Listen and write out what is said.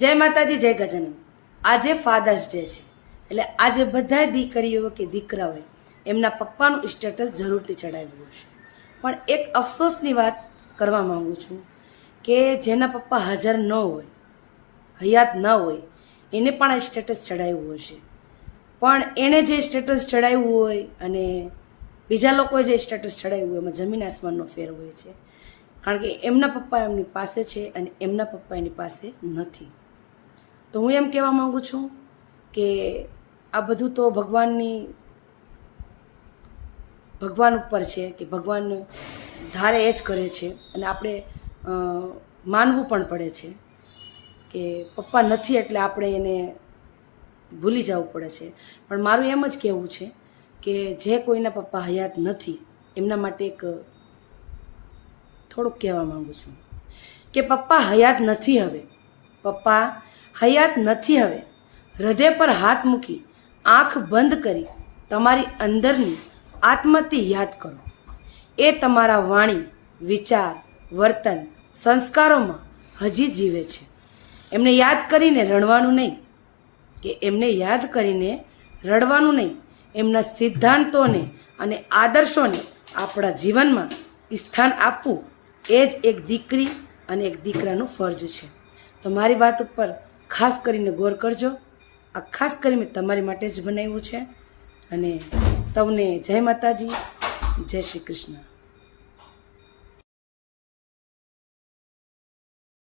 જય માતાજી, જય ગજાનન. આજે ફાધર્સ ડે છે. એટલે આજે બધા દીકરીઓ કે દીકરાઓએ એમના પપ્પાનું સ્ટેટસ જરૂરથી ચડાવ્યું હશે. પણ એક અફસોસની વાત કરવા માંગુ છું કે જેના પપ્પા હાજર ન હોય, હયાત ન હોય, એને પણ આ સ્ટેટસ ચડાવ્યું હશે. પણ એણે જે સ્ટેટસ ચડાવ્યું હોય અને બીજા લોકોએ જે સ્ટેટસ ચડાવ્યું હોય, એમાં જમીન આસમાનનો ફેર હોય છે. કારણ કે એમના પપ્પા એમની પાસે છે અને એમના પપ્પા એની પાસે નથી. તો હું એમ કહેવા માગું છું કે આ બધું તો ભગવાનની, ભગવાન ઉપર છે કે ભગવાન ધારે એ જ કરે છે અને આપણે માનવું પણ પડે છે કે પપ્પા નથી એટલે આપણે એને ભૂલી જવું પડે છે. પણ મારું એમ જ કહેવું છે કે જે કોઈના પપ્પા હયાત નથી, એમના માટે એક થોડુંક કહેવા માગું છું કે પપ્પા હયાત નથી હવે. પપ્પા હયાત નથી હવે. હૃદય પર હાથ મૂકી, આંખ બંધ કરી તમારી અંદરની આત્મથી યાદ કરો. એ તમારા વાણી, વિચાર, વર્તન, સંસ્કારોમાં હજી જીવે છે. એમને યાદ કરીને રડવાનું નહીં કે એમને યાદ કરીને રડવાનું નહીં. એમના સિદ્ધાંતોને અને આદર્શોને આપણા જીવનમાં સ્થાન આપવું એ જ એક દીકરી અને એક દીકરાનું ફરજ છે. તો મારી વાત ઉપર ખાસ કરીને ગોર કરજો. આ ખાસ કરીને તમારી માટે જ બનાવ્યું છે. અને સૌને જય માતાજી, જય શ્રી કૃષ્ણ.